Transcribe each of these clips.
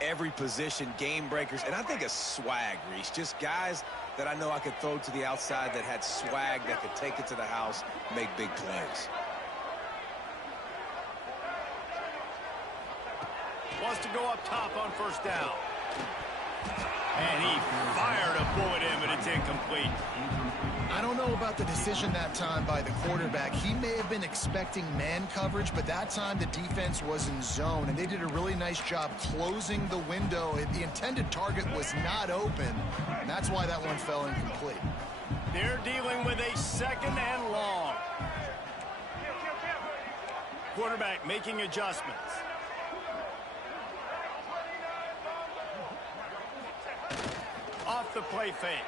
every position, game breakers, and I think a swag, Reese. Just guys that I know I could throw to the outside that had swag, that could take it to the house, make big plays. Wants to go up top on first down. And he fired a bullet in, but it's incomplete. I don't know about the decision that time by the quarterback. He may have been expecting man coverage, but that time the defense was in zone, and they did a really nice job closing the window. The intended target was not open, and that's why that one fell incomplete. They're dealing with a second and long. Quarterback making adjustments. Off the play fake.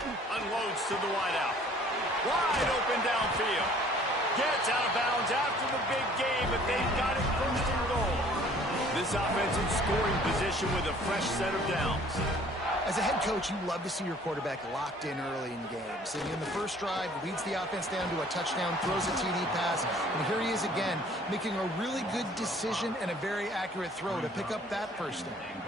Unloads to the wideout. Wide open downfield. Gets out of bounds after the big game, but they've got it first and goal. This offense in scoring position with a fresh set of downs. As a head coach, you love to see your quarterback locked in early in games. And in the first drive, leads the offense down to a touchdown, throws a TD pass, and here he is again, making a really good decision and a very accurate throw to pick up that first down.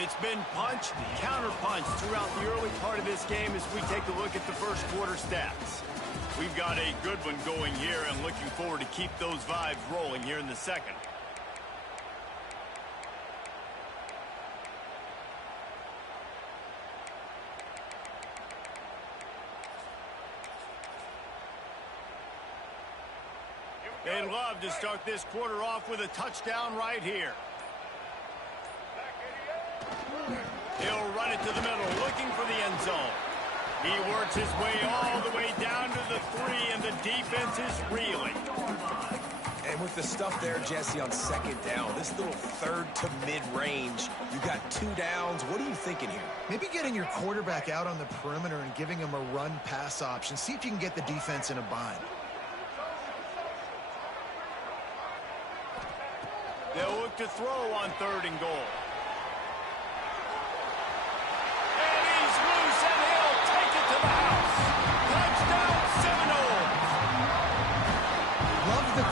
It's been punch, counter-punch throughout the early part of this game as we take a look at the first quarter stats. We've got a good one going here and looking forward to keep those vibes rolling here in the second. They'd love to start this quarter off with a touchdown right here. He'll run it to the middle, looking for the end zone. He works his way all the way down to the 3, and the defense is reeling. And with the stuff there, Jesse, on second down, this little third to mid-range, you got 2 downs. What are you thinking here? Maybe getting your quarterback out on the perimeter and giving him a run-pass option. See if you can get the defense in a bind. They'll look to throw on 3rd and goal.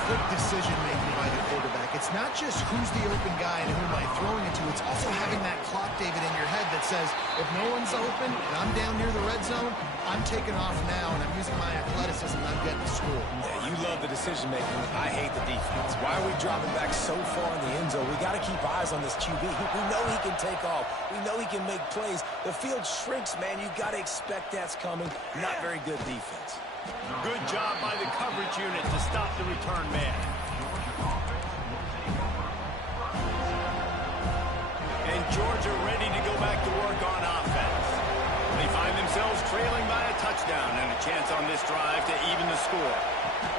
Decision-making by the quarterback. It's not just who's the open guy and who am I throwing it to. It's also having that clock, David, in your head that says, if no one's open and I'm down near the red zone, I'm taking off now, and I'm using my athleticism, and I'm getting the score. Yeah, you love the decision-making. I hate the defense. Why are we dropping back so far in the end zone? We got to keep eyes on this QB. We know he can take off. We know he can make plays. The field shrinks, man. You got to expect that's coming. Not very good defense. Good job by the coverage unit to stop the return man. And Georgia ready to go back to work on offense. They find themselves trailing by a touchdown and a chance on this drive to even the score.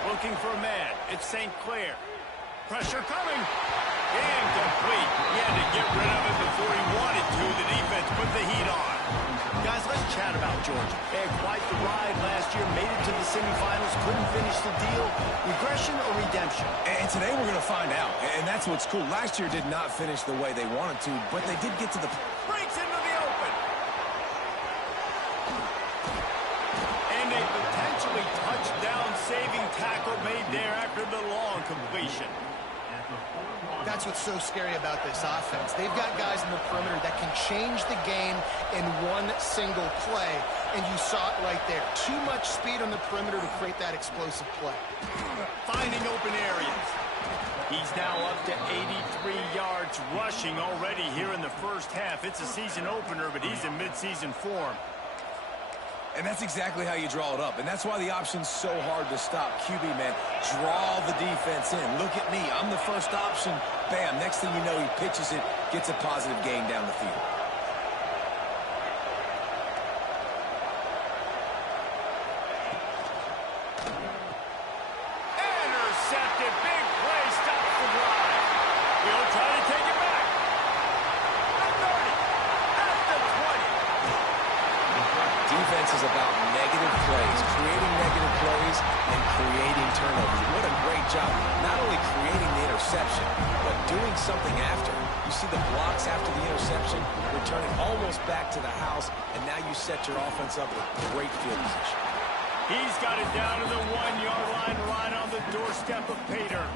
Looking for a man. It's St. Clair. Pressure coming. Incomplete. He had to get rid of it before he wanted to. The defense put the heat on. Guys, let's chat about Georgia. They had quite the ride last year, made it to the semifinals, couldn't finish the deal. Regression or redemption? And today we're going to find out, and that's what's cool. Last year did not finish the way they wanted to, but they did get to the... Breaks into the open. And a potentially touchdown-saving tackle made there after the long completion. That's what's so scary about this offense. They've got guys in the perimeter that can change the game in one single play, and you saw it right there. Too much speed on the perimeter to create that explosive play. Finding open areas. He's now up to 83 yards rushing already here in the first half. It's a season opener, but he's in midseason form. And that's exactly how you draw it up. And that's why the option's so hard to stop. QB, man, draw the defense in. Look at me. I'm the first option. Bam. Next thing you know, he pitches it, gets a positive gain down the field. Intercepted. Big play. Stops the drive. He'll try to take it back. At 30. At the 20. Defense is about negative plays, creating negative plays, and creating turnovers. What a great job, not only creating the interception, but doing something after. You see the blocks after the interception, returning almost back to the house, and now you set your offense up with great field position. He's got it down to the 1-yard line. step of pay dirt.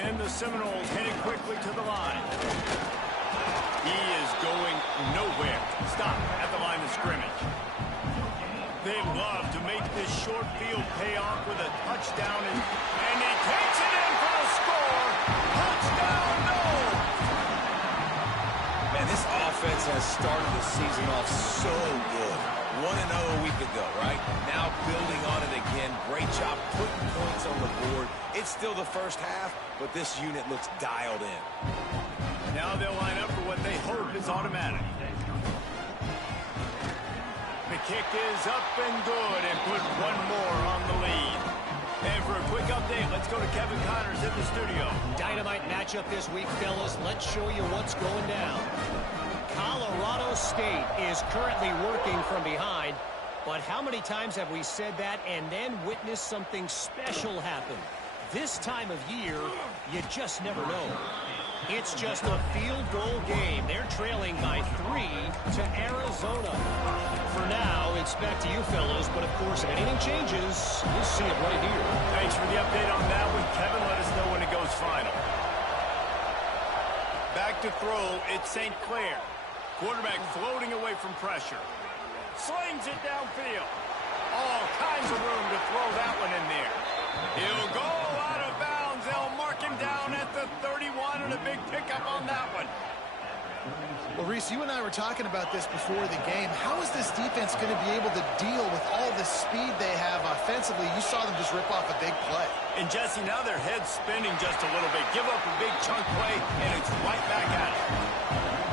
And the Seminoles heading quickly to the line. He is going nowhere. Stop at the line of scrimmage. They love to make this short field pay off with a touchdown. And he takes it in for the score. Touchdown, no! Man, this offense has started the season off so good. 1-0 a week ago, right? Now building on it again. Great job putting points on the board. It's still the first half, but this unit looks dialed in. Now they'll line up for what they hope is automatic. The kick is up and good and put one more on the lead. And for a quick update, let's go to Kevin Connors in the studio. Dynamite matchup this week, fellas. Let's show you what's going down. Colorado State is currently working from behind, but how many times have we said that and then witnessed something special happen? This time of year, you just never know. It's just a field goal game. They're trailing by 3 to Arizona. For now, it's back to you fellas, but of course, if anything changes, you'll see it right here. Thanks for the update on that one, Kevin. Let us know when it goes final. Back to throw, it's St. Clair. Quarterback floating away from pressure. Slings it downfield. All kinds of room to throw that one in there. He'll go out of bounds. They'll mark him down at the 31 and a big pickup on that one. Well, Reese, you and I were talking about this before the game. How is this defense going to be able to deal with all the speed they have offensively? You saw them just rip off a big play. And, Jesse, now their head's spinning just a little bit. Give up a big chunk play, and it's right back at him.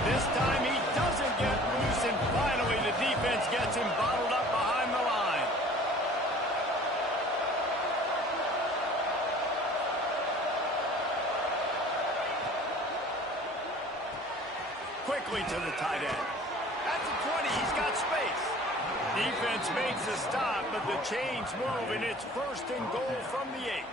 This time he doesn't get loose, and finally the defense gets him bottled up behind the line. Quickly to the tight end. At the 20, he's got space. Defense makes a stop, but the chains move, and it's first and goal from the 8.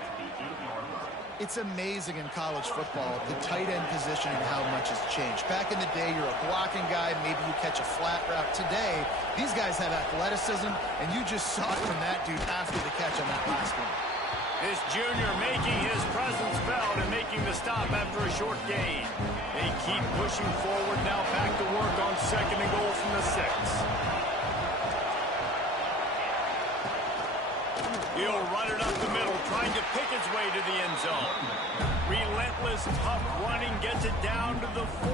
It's amazing in college football, the tight end position and how much has changed. Back in the day, you're a blocking guy, maybe you catch a flat route. Today, these guys have athleticism, and you just saw it from that dude after the catch on that last one. This junior making his presence felt and making the stop after a short gain. They keep pushing forward, now back to work on second and goal from the 6. He'll run it up the middle, trying to pick his way to the end zone. Relentless, tough running, gets it down to the 4.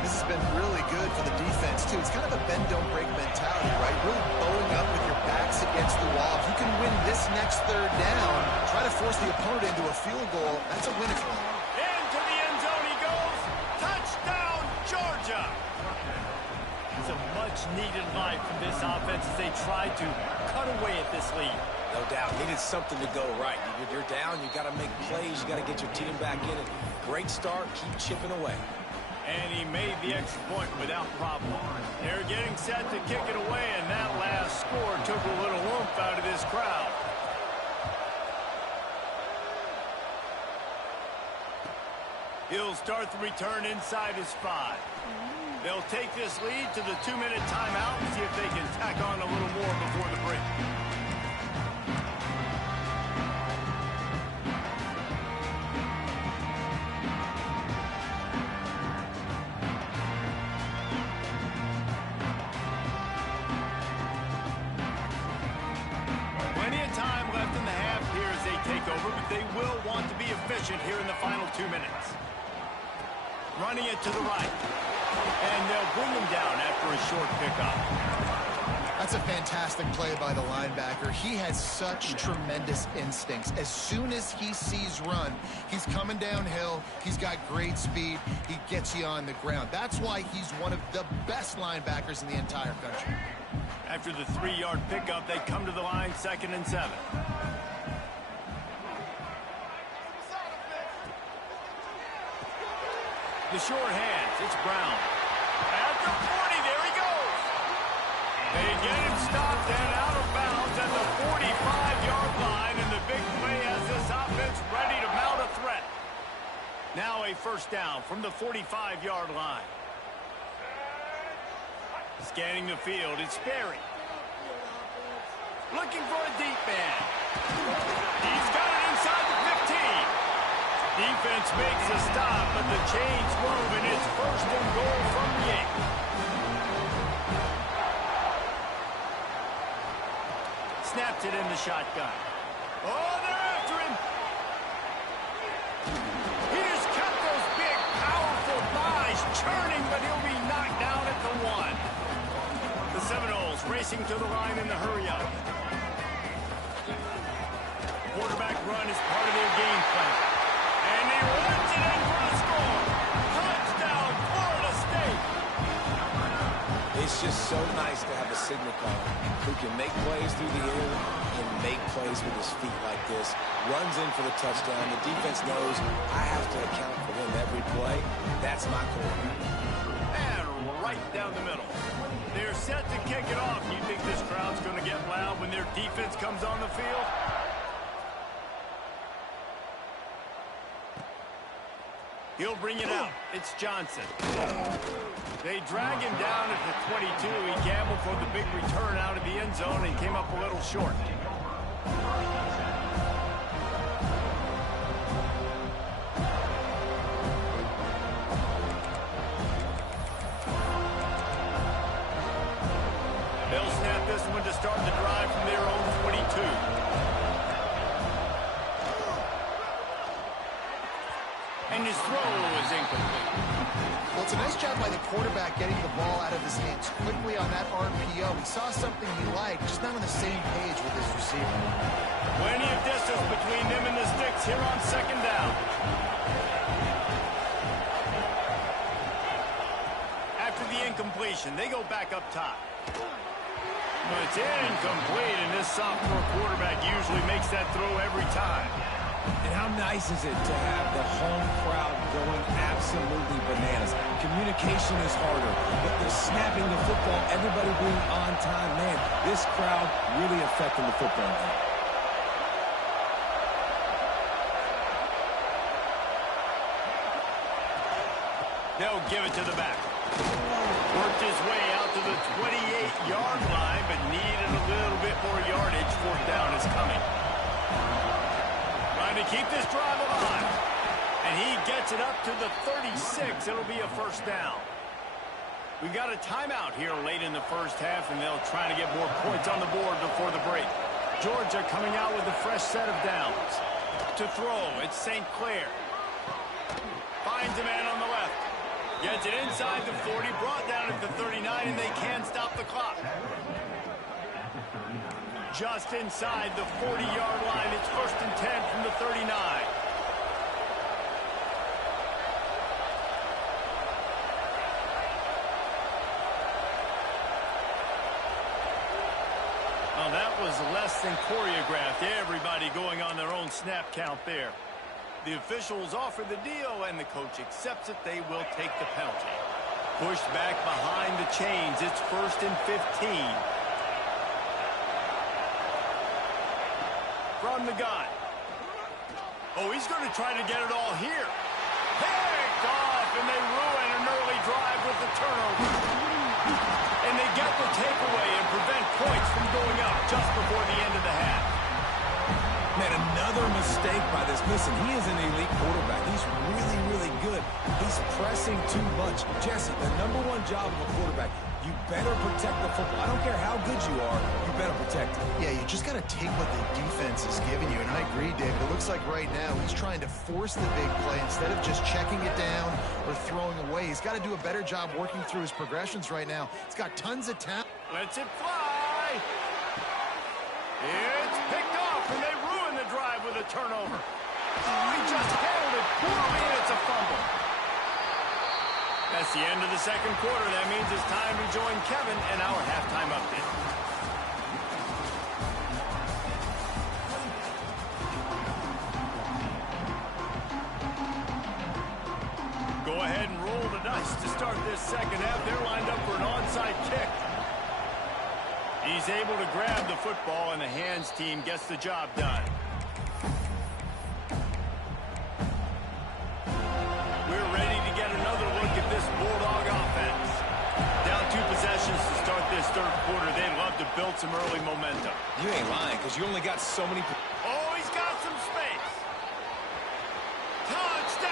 This has been really good for the defense, too. It's kind of a bend-don't-break mentality, right? Really bowing up with your backs against the wall. If you can win this next third down, try to force the opponent into a field goal, that's a win if you want. Into the end zone he goes. Touchdown, Georgia. It's a much-needed life from this offense as they try to cut away at this lead. No doubt. Needed something to go right. You're down. You got to make plays. You got to get your team back in it. Great start. Keep chipping away. And he made the extra point without problem. They're getting set to kick it away, and that last score took a little oomph out of this crowd. He'll start the return inside his 5. They'll take this lead to the 2-minute timeout and see if they can tack on a little more before the break. Plenty of time left in the half here as they take over, but they will want to be efficient here in the final 2 minutes. Running it to the right. And they'll bring him down after a short pickup. That's a fantastic play by the linebacker. He has such tremendous instincts. As soon as he sees run, he's coming downhill. He's got great speed. He gets you on the ground. That's why he's one of the best linebackers in the entire country. After the 3-yard pickup, they come to the line 2nd and 7. The short hands, it's Brown. At the 40, there he goes. They get him stopped and out of bounds at the 45-yard line, and the big play has this offense ready to mount a threat. Now a first down from the 45-yard line. Scanning the field, it's Sperry. Looking for a deep man. He's defense makes a stop, but the chains move, and it's first and goal from the 8. Snaps it in the shotgun. Oh, they're after him. He just kept those big, powerful thighs churning, but he'll be knocked down at the 1. The Seminoles racing to the line in the hurry-up. Quarterback run is part of their game plan. And he runs it in for a score. Touchdown, Florida State. It's just so nice to have a signal caller who can make plays through the air and make plays with his feet like this. Runs in for the touchdown. The defense knows I have to account for him every play. That's my quarterback. And right down the middle. They're set to kick it off. You think this crowd's going to get loud when their defense comes on the field? He'll bring it out. It's Johnson. They drag him down at the 22. He gambled for the big return out of the end zone and came up a little short. They'll snap this one to start the drive from their own 22. And his throw is incomplete. Well, it's a nice job by the quarterback getting the ball out of his hands quickly on that RPO. He saw something he liked, just not on the same page with his receiver. Plenty of distance between them and the sticks here on second down. After the incompletion, they go back up top. But it's incomplete, and this sophomore quarterback usually makes that throw every time. And how nice is it to have the home crowd going absolutely bananas? Communication is harder, but the snapping the football, everybody being on time, man, this crowd really affecting the football game. They'll give it to the back. Worked his way out to the 28-yard line, but needed a little bit more yardage. Fourth down is coming. Trying to keep this drive alive. And he gets it up to the 36. It'll be a first down. We've got a timeout here late in the first half, and they'll try to get more points on the board before the break. Georgia coming out with a fresh set of downs. To throw, it's St. Clair. Finds a man on the left. Gets it inside the 40, brought down at the 39, and they can't stop the clock. Just inside the 40-yard line. It's first and 10 from the 39. Well, that was less than choreographed. Everybody going on their own snap count there. The officials offer the deal, and the coach accepts it. They will take the penalty. Pushed back behind the chains. It's first and 15. From the gun. Oh, he's going to try to get it all here. Picked off, and they ruin an early drive with the turnover. And they get the takeaway and prevent points from going up just before the end of the half. Man, another mistake by this. Listen, he is an elite quarterback. He's really, really good. He's pressing too much. Jesse, the #1 job of a quarterback, you better protect the football. I don't care how good you are, you better protect it. Yeah, you just got to take what the defense is giving you. And I agree, David. It looks like right now he's trying to force the big play instead of just checking it down or throwing away. He's got to do a better job working through his progressions right now. He's got tons of talent. Lets it fly. It's picked off, and they ruin the drive with a turnover. Oh, he just handled it poorly, and it's a fumble. That's the end of the second quarter. That means it's time to join Kevin in our halftime update. Go ahead and roll the dice to start this second half. They're lined up for an onside kick. He's able to grab the football, and the hands team gets the job done. We're ready to get another look at this Bulldog offense. Down 2 possessions to start this third quarter. They'd love to build some early momentum. You ain't lying, because you only got so many... Oh, he's got some space. Touchdown!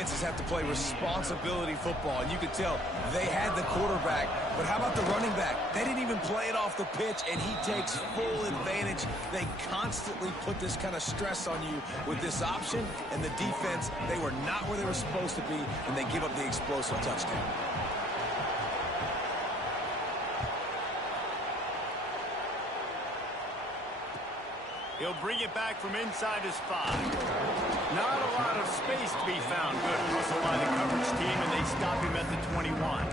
defenses have to play responsibility football, and you could tell they had the quarterback, but how about the running back? They didn't even play it off the pitch, and he takes full advantage. They constantly put this kind of stress on you with this option, and the defense, they were not where they were supposed to be, and they give up the explosive touchdown. He'll bring it back from inside his 5. Not a lot of space to be found. Good hustle by the coverage team, and they stop him at the 21.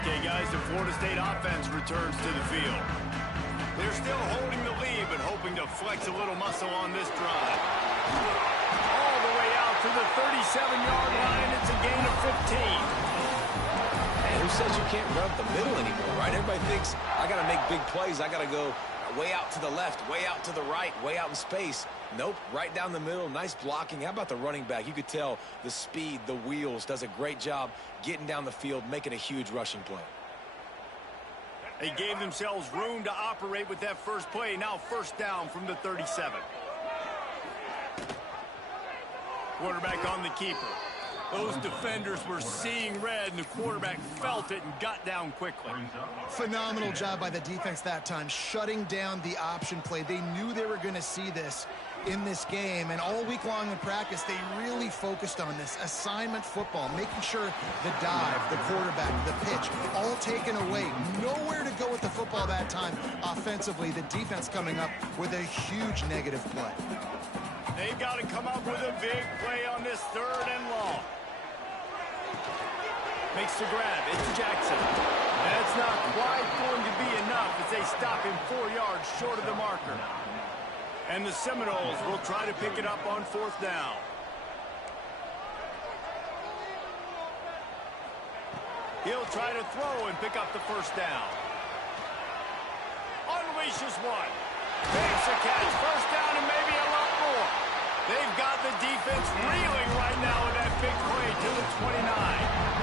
Okay, guys, the Florida State offense returns to the field. They're still holding the lead, but hoping to flex a little muscle on this drive. All the way out to the 37-yard line. It's a gain of 15. And who says you can't run up the middle anymore, right? Everybody thinks, I got to make big plays. I got to go way out to the left, way out to the right, way out in space. Nope, right down the middle, nice blocking. How about the running back? You could tell the speed, the wheels, does a great job getting down the field, making a huge rushing play. They gave themselves room to operate with that first play. Now first down from the 37. Quarterback on the keeper. Those defenders were seeing red, and the quarterback felt it and got down quickly. Phenomenal job by the defense that time, shutting down the option play. They knew they were going to see this in this game, and all week long in practice, they really focused on this assignment football, making sure the dive, the quarterback, the pitch, all taken away. Nowhere to go with the football that time offensively. The defense coming up with a huge negative play. They've got to come up with a big play on this 3rd and long. Makes the grab. It's Jackson. That's not quite going to be enough as they stop him 4 yards short of the marker. And the Seminoles will try to pick it up on 4th down. He'll try to throw and pick up the first down. Unleashes one. Makes a catch. First down and maybe a lot more. They've got the defense reeling right now with that big play to the 29.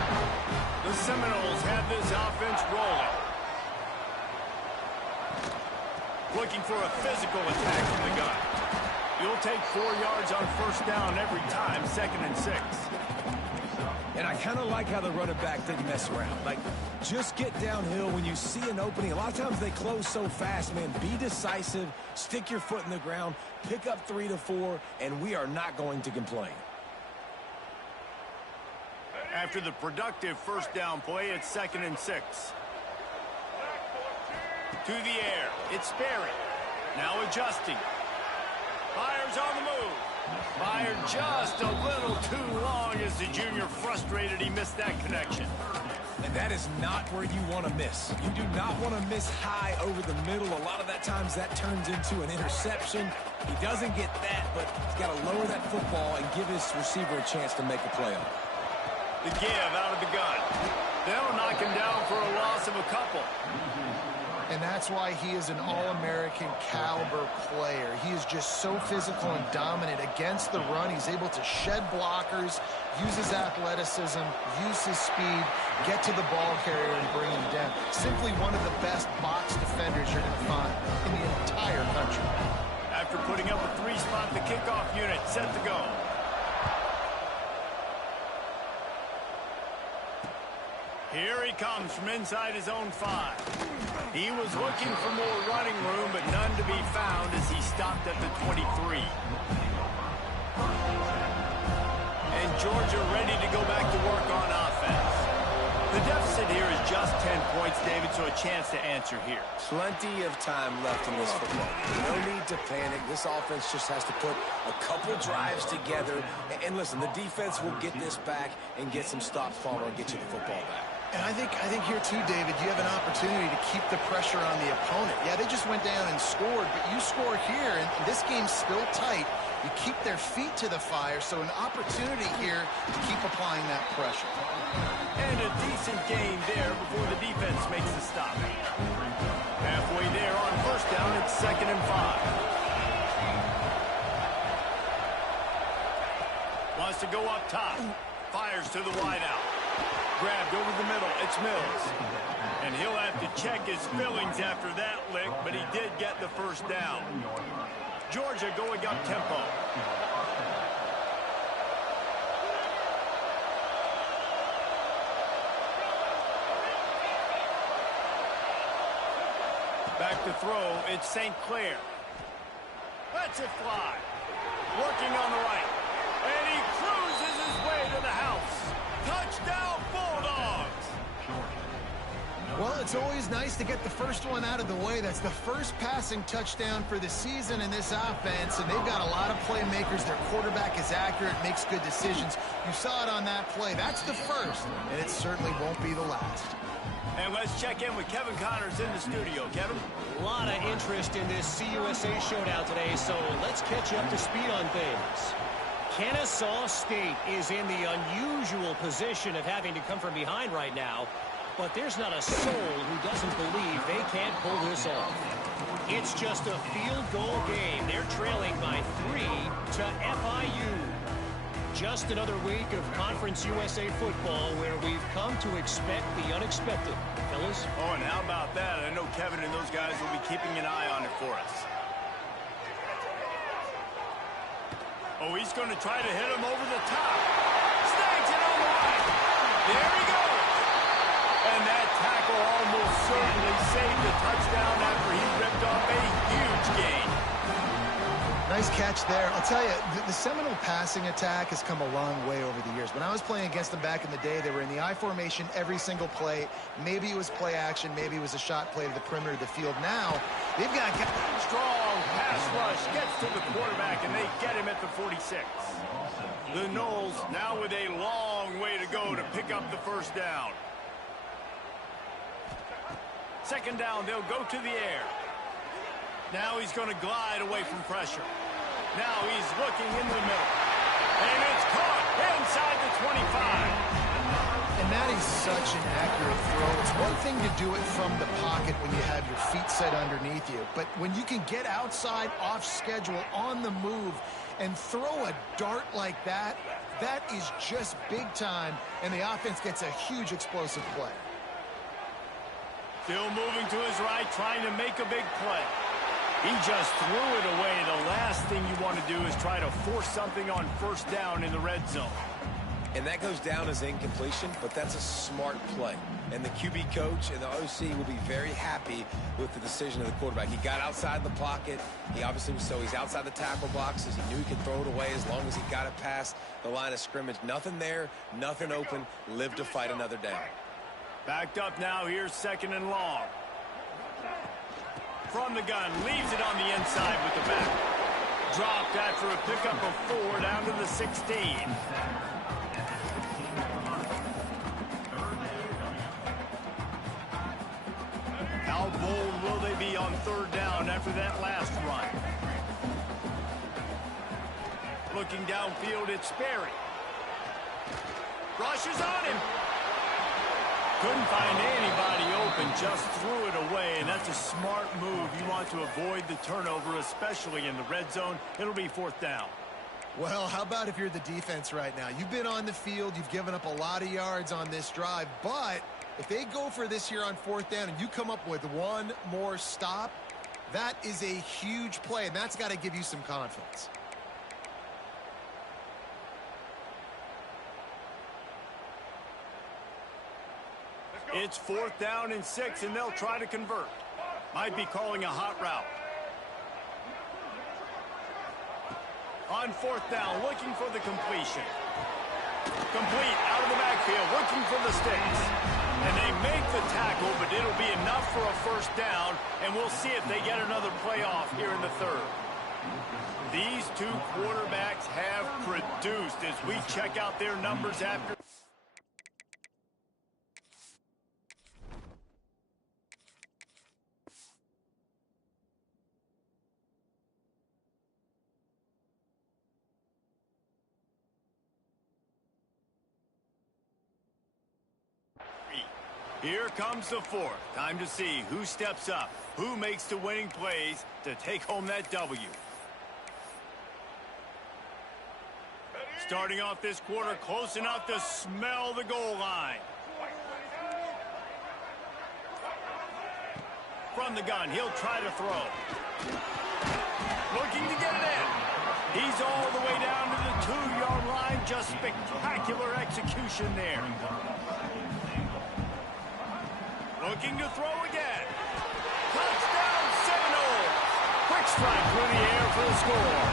The Seminoles have this offense rolling. Looking for a physical attack from the gun. You'll take 4 yards on first down every time, 2nd and 6. And I kind of like how the running back didn't mess around. Like, just get downhill when you see an opening. A lot of times they close so fast, man. Be decisive, stick your foot in the ground, pick up 3 to 4, and we are not going to complain. After the productive first down play, it's 2nd and 6. To the air. It's Sperry. Now adjusting. Fires on the move. Fired just a little too long as the junior frustrated he missed that connection. And that is not where you want to miss. You do not want to miss high over the middle. A lot of that times that turns into an interception. He doesn't get that, but he's got to lower that football and give his receiver a chance to make a play on it. The give out of the gun. They'll knock him down for a loss of a couple. And that's why he is an All-American caliber player. He is just so physical and dominant against the run. He's able to shed blockers, use his athleticism, use his speed, get to the ball carrier and bring him down. Simply one of the best box defenders you're going to find in the entire country. After putting up a 3-spot, the kickoff unit set to go. Here he comes from inside his own 5. He was looking for more running room, but none to be found as he stopped at the 23. And Georgia ready to go back to work on offense. The deficit here is just 10 points, David, so a chance to answer here. Plenty of time left in this football. No need to panic. This offense just has to put a couple drives together. And listen, the defense will get this back and get some stops following and get you the football back. And I think here too, David, you have an opportunity to keep the pressure on the opponent. Yeah, they just went down and scored, but you score here, and this game's still tight. You keep their feet to the fire, so an opportunity here to keep applying that pressure. And a decent gain there before the defense makes the stop. Halfway there on first down, it's 2nd and 5. Wants to go up top. Fires to the wideout. Grabbed over the middle. It's Mills. And he'll have to check his fillings after that lick, but he did get the first down. Georgia going up tempo. Back to throw, it's St. Clair. Lets it fly. Working on the right. And he cruises his way to the house. Touchdown, Bulldogs! Well, it's always nice to get the first one out of the way. That's the first passing touchdown for the season in this offense, and they've got a lot of playmakers. Their quarterback is accurate, makes good decisions. You saw it on that play. That's the first, and it certainly won't be the last. And let's check in with Kevin Connors in the studio. Kevin? A lot of interest in this CUSA showdown today, so let's catch you up to speed on things. Kennesaw State is in the unusual position of having to come from behind right now, but there's not a soul who doesn't believe they can't pull this off. It's just a field goal game. They're trailing by 3 to FIU. Just another week of Conference USA football where we've come to expect the unexpected. Fellas? Oh, and how about that? I know Kevin and those guys will be keeping an eye on it for us. Oh, he's going to try to hit him over the top. Snags it on the right. There he goes. And that tackle almost certainly saved the touchdown after he ripped off a huge gain. Nice catch there. I'll tell you, the Seminole passing attack has come a long way over the years. When I was playing against them back in the day, they were in the I formation every single play. Maybe it was play action. Maybe it was a shot play to the perimeter of the field. Now, they've got strong pass rush, gets to the quarterback, and they get him at the 46. The Noles now with a long way to go to pick up the first down. Second down, they'll go to the air. Now he's going to glide away from pressure. Now he's looking in the middle. And it's caught inside the 25. And that is such an accurate throw. It's one thing to do it from the pocket when you have your feet set underneath you. But when you can get outside, off schedule, on the move, and throw a dart like that, that is just big time. And the offense gets a huge explosive play. Still moving to his right, trying to make a big play. He just threw it away. The last thing you want to do is try to force something on first down in the red zone. And that goes down as incompletion, but that's a smart play. And the QB coach and the OC will be very happy with the decision of the quarterback. He got outside the pocket. He obviously was he's outside the tackle boxes. He knew he could throw it away as long as he got it past the line of scrimmage. Nothing there, nothing open. Live to fight another down. Backed up now. Here's second and long. From the gun, leaves it on the inside with the back. Dropped after a pickup of 4 down to the 16. How bold will they be on third down after that last run? Looking downfield, it's Sperry. Rushes on him. Couldn't find anybody open, just threw it away, and that's a smart move. You want to avoid the turnover, especially in the red zone. It'll be fourth down. Well, how about if you're the defense right now? You've been on the field, you've given up a lot of yards on this drive, but if they go for this here on fourth down and you come up with one more stop, that is a huge play, and that's got to give you some confidence. It's fourth down and 6, and they'll try to convert. Might be calling a hot route. On fourth down, looking for the completion. Complete, out of the backfield, looking for the sticks. And they make the tackle, but it'll be enough for a first down, and we'll see if they get another playoff here in the third. These two quarterbacks have produced as we check out their numbers after. Here comes the fourth. Time to see who steps up, who makes the winning plays to take home that W. Starting off this quarter close enough to smell the goal line. From the gun, he'll try to throw. Looking to get it in. He's all the way down to the 2-yard line. Just spectacular execution there. Looking to throw again. Touchdown, Seminoles. Quick strike through the air for the score.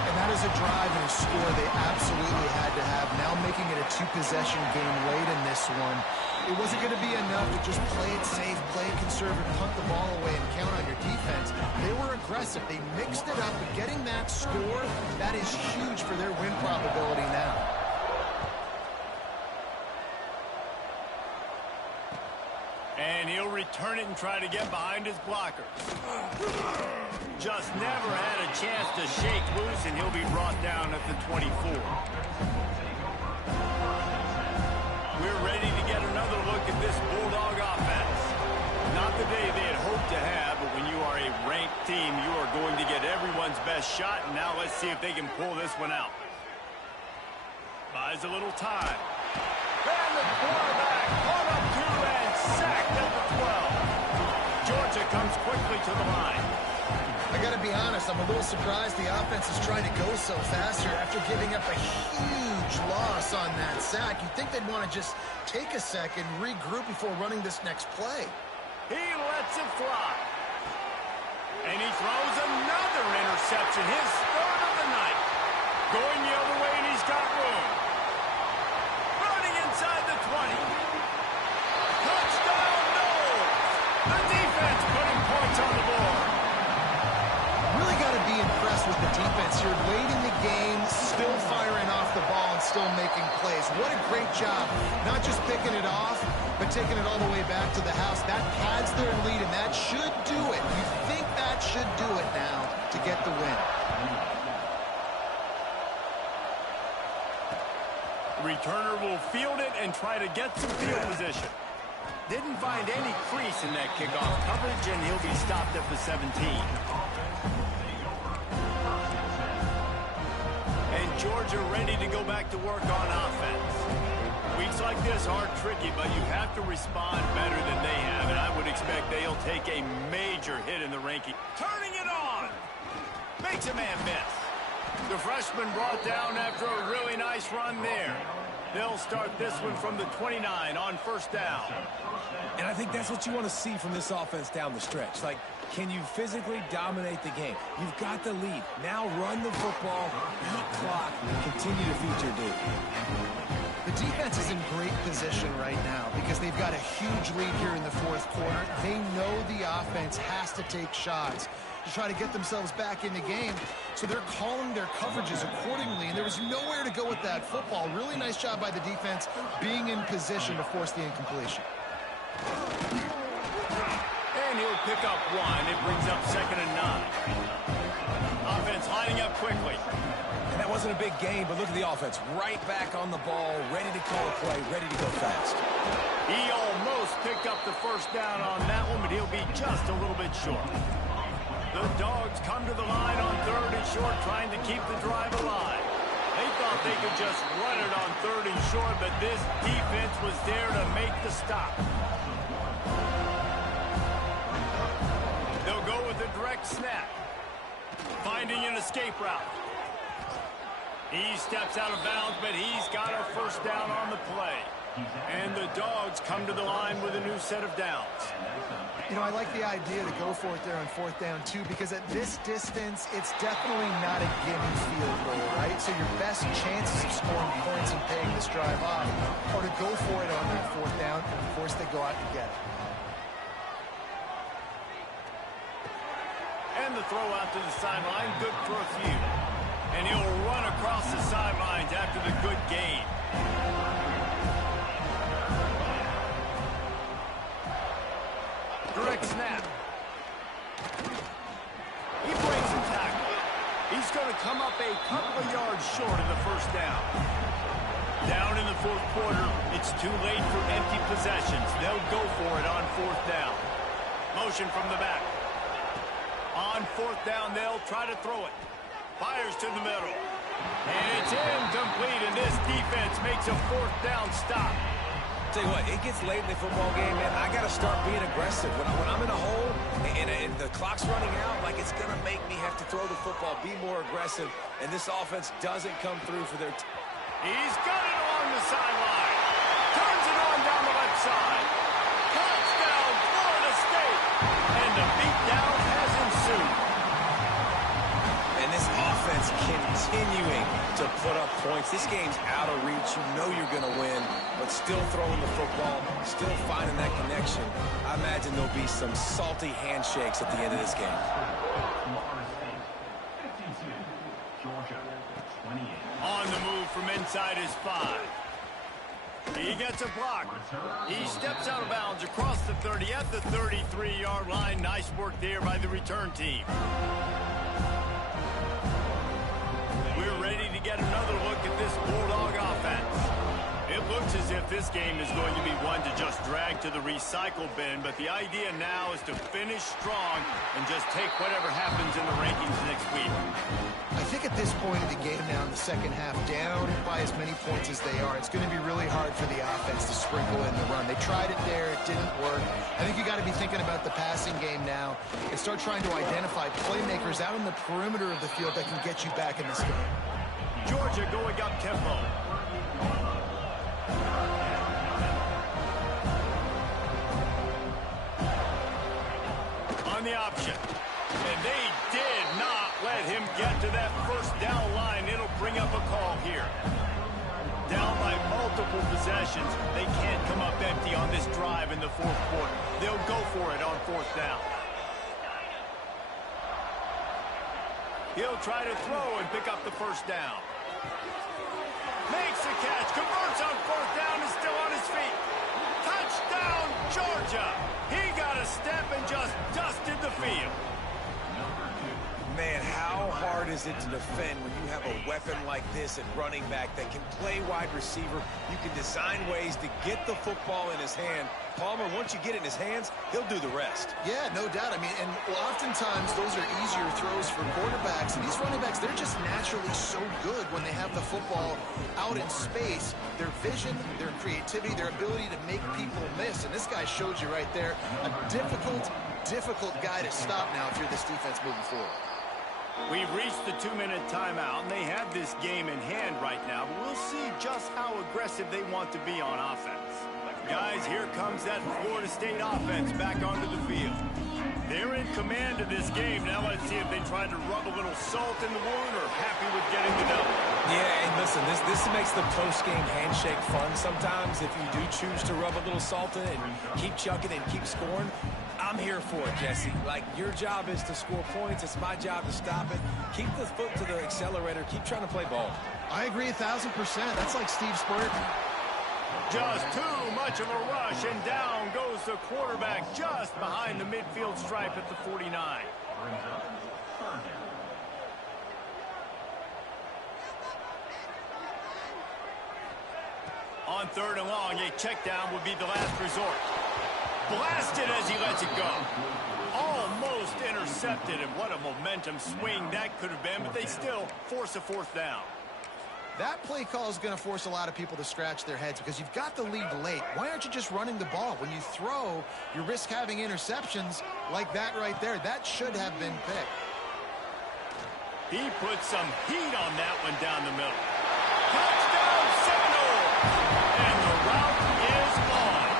And that is a drive and a score they absolutely had to have. Now making it a 2-possession game late in this one. It wasn't going to be enough to just play it safe, play it conservative, punt the ball away, and count on your defense. They were aggressive. They mixed it up, but getting that score, that is huge for their win probability now. And he'll return it and try to get behind his blockers. Just never had a chance to shake loose, and he'll be brought down at the 24. We're ready to get another look at this Bulldog offense. Not the day they had hoped to have, but when you are a ranked team, you are going to get everyone's best shot, and now let's see if they can pull this one out. Buys a little time. And the quarterback caught up to and sacked at the 12. Georgia comes quickly to the line. I got to be honest, I'm a little surprised the offense is trying to go so fast here after giving up a huge loss on that sack. You'd think they'd want to just take a second, regroup before running this next play. He lets it fly. And he throws another interception, his third of the night. Going the other way, and he's got room. Running inside the 20. Touchdown, Noles. The defense putting points on the board. Really got to be impressed with the defense here. Late in the game, still firing off the ball and still making plays. What a great job. Not just picking it off, but taking it all the way back to the house. That pads their lead, and that should do it. You think that should do it now to get the win. Returner will field it and try to get some field position. Didn't find any crease in that kickoff coverage, and he'll be stopped at the 17. And Georgia ready to go back to work on offense. Weeks like this are tricky, but you have to respond better than they have, and I would expect they'll take a major hit in the ranking. Turning it on! Makes a man miss. The freshman brought down after a really nice run there. They'll start this one from the 29 on first down. And I think that's what you want to see from this offense down the stretch. Like, can you physically dominate the game? You've got the lead. Now run the football, eat clock, continue to feed your dude. The defense is in great position right now because they've got a huge lead here in the fourth quarter. They know the offense has to take shots to try to get themselves back in the game. So they're calling their coverages accordingly, and there was nowhere to go with that football. Really nice job by the defense being in position to force the incompletion. And he'll pick up one. It brings up 2nd and 9. Offense lining up quickly. And that wasn't a big game, but look at the offense. Right back on the ball, ready to call a play, ready to go fast. He almost picked up the first down on that one, but he'll be just a little bit short. The Dogs come to the line on 3rd and short, trying to keep the drive alive. They thought they could just run it on 3rd and short, but this defense was there to make the stop. They'll go with a direct snap. Finding an escape route. He steps out of bounds, but he's got a first down on the play. And the Dogs come to the line with a new set of downs. You know, I like the idea to go for it there on 4th down, too, because at this distance, it's definitely not a gimme field goal, right? So your best chances of scoring points and paying this drive off are to go for it on that 4th down, and of course they go out and get it. And the throw out to the sideline, good for a few. And he'll run across the sidelines after the good gain. Direct snap. He breaks a tackle. He's going to come up a couple of yards short of the first down. Down in the fourth quarter, it's too late for empty possessions. They'll go for it on 4th down. Motion from the back. On 4th down, they'll try to throw it. Fires to the middle. And it's incomplete, and this defense makes a fourth down stop. Tell you what, it gets late in the football game, man. I got to start being aggressive. When I'm in a hole and the clock's running out, like it's going to make me have to throw the football, be more aggressive, and this offense doesn't come through for their He's got it along the sideline. Turns it on down the left side. Touchdown, Florida State. And the beatdown has ensued. And this offense continuing to put up points. This game's out of reach. You know you're going to win, but still throwing the football, still finding that connection. I imagine there'll be some salty handshakes at the end of this game. On the move from inside his 5. He gets a block. He steps out of bounds across the 30 at the 33-yard line. Nice work there by the return team. We're ready to get another look at this Bulldog offense. It looks as if this game is going to be one to just drag to the recycle bin, but the idea now is to finish strong and just take whatever happens in the rankings next week. I think at this point of the game now in the second half, down by as many points as they are, it's going to be really hard for the offense to sprinkle in the run. They tried it there. It didn't work. I think you got to be thinking about the passing game now and start trying to identify playmakers out in the perimeter of the field that can get you back in this game. Georgia going up tempo. On the option. And they did not let him get to that first down line. It'll bring up a call here. Down by multiple possessions. They can't come up empty on this drive in the fourth quarter. They'll go for it on fourth down. He'll try to throw and pick up the first down. Makes the catch, converts on fourth down, is still on his feet. Touchdown, Georgia. He got a step and just dusted the field. Man, how hard is it to defend when you have a weapon like this at running back that can play wide receiver? You can design ways to get the football in his hand. Palmer, once you get it in his hands, he'll do the rest. Yeah, no doubt. I mean, and oftentimes those are easier throws for quarterbacks. And these running backs, they're just naturally so good when they have the football out in space. Their vision, their creativity, their ability to make people miss. And this guy showed you right there, a difficult guy to stop now if you're this defense moving forward. We've reached the 2-minute timeout, and they have this game in hand right now. But we'll see just how aggressive they want to be on offense. Guys, here comes that Florida State offense back onto the field. They're in command of this game. Now let's see if they try to rub a little salt in the wound or happy with getting the double. Yeah, and listen, this makes the post-game handshake fun sometimes if you do choose to rub a little salt in it and keep chucking and keep scoring. I'm here for it, Jesse. Like, your job is to score points. It's my job to stop it. Keep the foot to the accelerator. Keep trying to play ball. I agree 1,000%. That's like Steve Spurrier. Just too much of a rush, and down goes the quarterback just behind the midfield stripe at the 49. On third and long, a check down would be the last resort. Blasted as he lets it go. Almost intercepted, and what a momentum swing that could have been, but they still force a fourth down. That play call is going to force a lot of people to scratch their heads because you've got the lead late. Why aren't you just running the ball? When you throw, you risk having interceptions like that right there. That should have been picked. He put some heat on that one down the middle. Touchdown, Seminoles! And the route is on.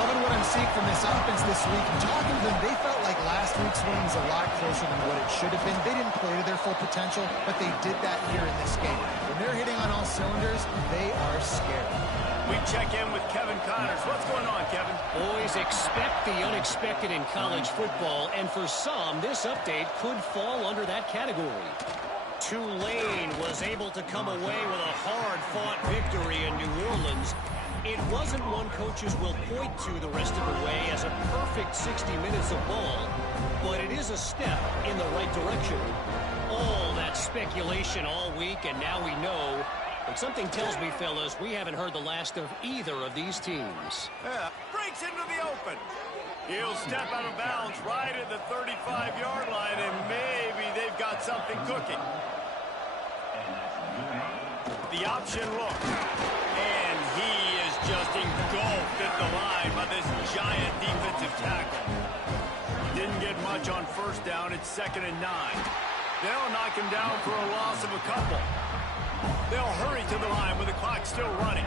Loving what I'm seeing from this offense this week. Talking to them, they felt like last week's win was a lot closer than what it should have been. They didn't play to their full potential, but they did that here in this game. When they're hitting on all cylinders, they are scary. We check in with Kevin Connors. What's going on, Kevin? Always expect the unexpected in college football, and for some, this update could fall under that category. Tulane was able to come away with a hard-fought victory in New Orleans. It wasn't one coaches will point to the rest of the way as a perfect 60 minutes of ball, but it is a step in the right direction. All that speculation all week, and now we know. But something tells me, fellas, we haven't heard the last of either of these teams. Yeah, breaks into the open. He'll step out of bounds right at the 35-yard line, and maybe they've got something cooking. The option look. And he is just engulfed at the line by this giant defensive tackle. Didn't get much on first down. It's 2nd and 9. They'll knock him down for a loss of a couple. They'll hurry to the line with the clock still running.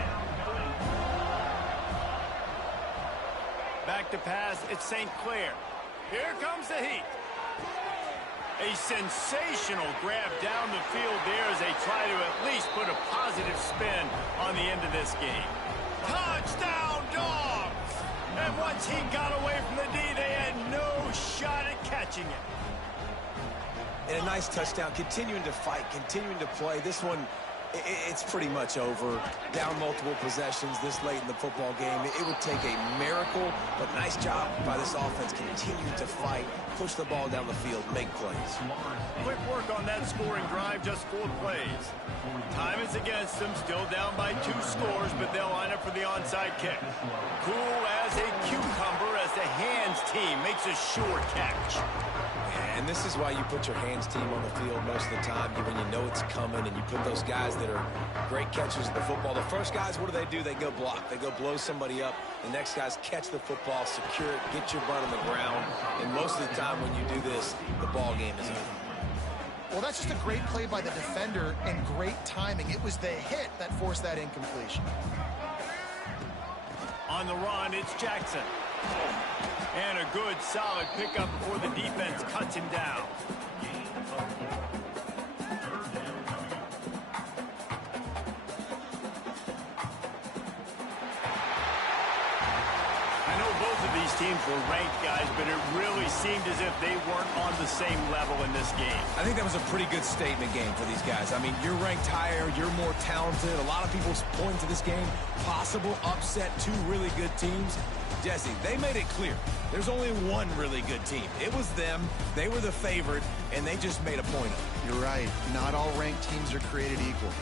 Back to pass. It's St. Clair. Here comes the heat. A sensational grab down the field there as they try to at least put a positive spin on the end of this game. Touchdown, Dogs! And once he got away from the D, they had no shot at catching it. And a nice touchdown, continuing to fight, continuing to play. This one, it's pretty much over. Down multiple possessions this late in the football game. It would take a miracle, but nice job by this offense continuing to fight, push the ball down the field, make plays. Quick work on that scoring drive, just 4 plays. Time is against them, still down by 2 scores, but they'll line up for the onside kick. Cool as a cucumber as the hands team makes a sure catch. And this is why you put your hands team on the field most of the time, when you know it's coming, and you put those guys that are great catchers of the football. The first guys, what do? They go block. They go blow somebody up. The next guys catch the football, secure it, get your butt on the ground. And most of the time when you do this, the ball game is over. Well, that's just a great play by the defender and great timing. It was the hit that forced that incompletion. On the run, it's Jackson. And a good, solid pickup before the defense cuts him down. I know both of these teams were ranked, guys, but it really seemed as if they weren't on the same level in this game. I think that was a pretty good statement game for these guys. I mean, you're ranked higher, you're more talented. A lot of people point to this game, possible upset, 2 really good teams. Jesse, they made it clear. There's only one really good team. It was them. They were the favorite, and they just made a point of it. You're right. Not all ranked teams are created equal.